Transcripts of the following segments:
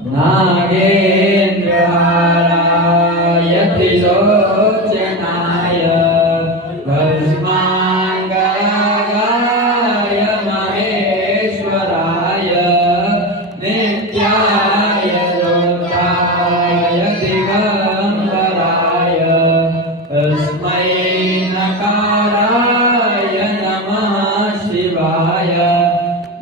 नागेन्द्रहाराय त्रिलोचनाय भस्माङ्गाय महेश्वराय नित्याय रुद्राय दिगम्बराय तस्मै नकाराय नमः शिवाय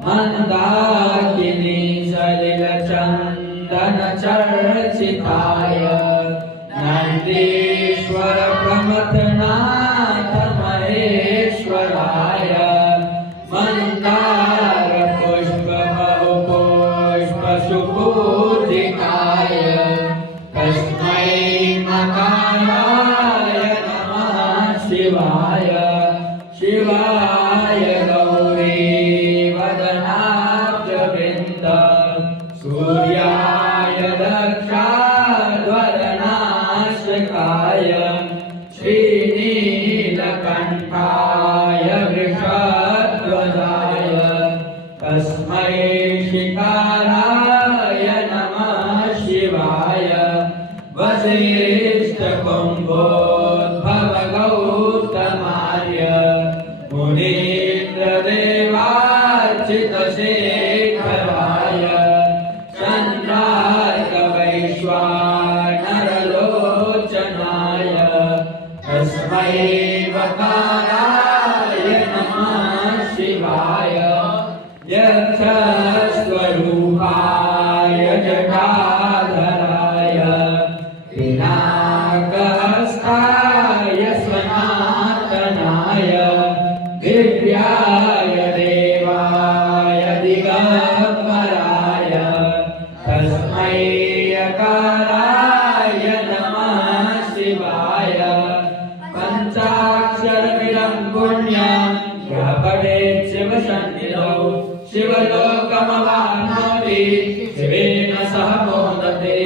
मन्दाकिनी सलिलचन्दनचर्चिताय नन्दीश्वर प्रमथनाथ महेश्वराय मन्दार पुष्प बहुपुष्प सुपूजिताय तस्मै मकाराय नमः शिवाय शिवाय गौरी वदनाब्जविन्द सूर्याय दक्षाध्वरनाशकाय श्रीनीलकण्ठाय वृषध्वजाय तस्मै शिकाराय नमः शिवाय वसिष्ठकुम्भोद्भव गौतमार्य मुनीन्द्रदेवार्चितशेखराय चन्द्रार्कवैश्वानरलोचनाय तस्मै वकाराय नमः शिवाय यक्षस्वरूपाय जटाधराय पिनाकहस्ताय सनातनाय दिव्याय देवाय दिगम्बराय तस्मै यकाराय नमः शिवाय पञ्चाक्षरमिदं पुण्यं यः पठेत् शिवसन्निधौ शिवलोकमवाप्नोति शिवेन सह मोदते।